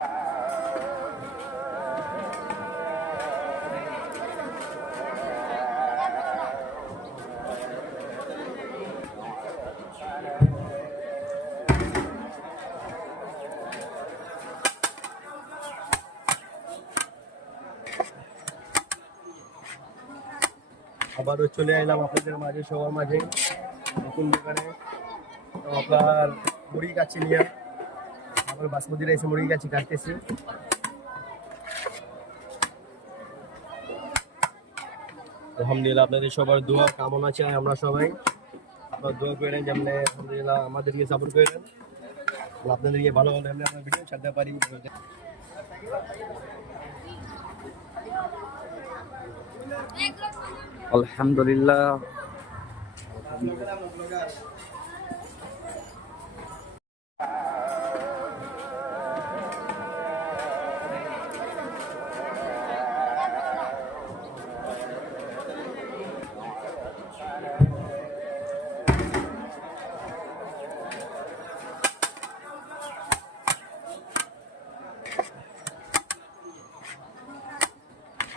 আবারও চলে এলাম আপনাদের মাঝে, সবার মাঝে নতুন দোকানে। তো আপনার মুড়ি কাচ্ছি নিয়ে আবার বাসমতি রাইসে মুড়ি কাচ্ছি কাটতেছি। আলহামদুলিল্লাহ আপনাদের সবার দোয়া কামনা চাই আমরা সবাই। আপনার দোয়া করেন যেমন আলহামদুলিল্লাহ আমাদেরকে সাপোর্ট করেন, আপনাদেরকে ভালো হলে আমরা ভিডিও ছাড়তে পারি। আলহামদুলিল্লাহ।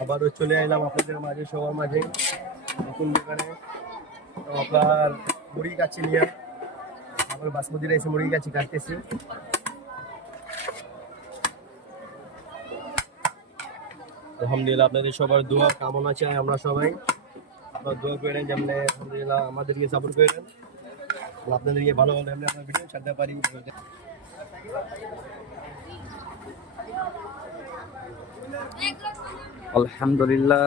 আবারও চলে এলাম আপনাদের মাঝে, সবার মাঝে নতুন দোকানে। তো আপনার মুড়ি কাচ্ছি নিয়ে আবার বাসমতি রাইসে মুড়ি কাচ্ছি কাটতেছি। আলহামদুলিল্লাহ আপনাদের সবার দোয়া কামনা চাই আমরা সবাই। আপনার দোয়া করেন যেমন আলহামদুলিল্লাহ আমাদেরকে সাপোর্ট করেন, আপনাদেরকে ভালো হলে আমরা ভিডিও ছাড়তে পারি। আলহামদুলিল্লাহ।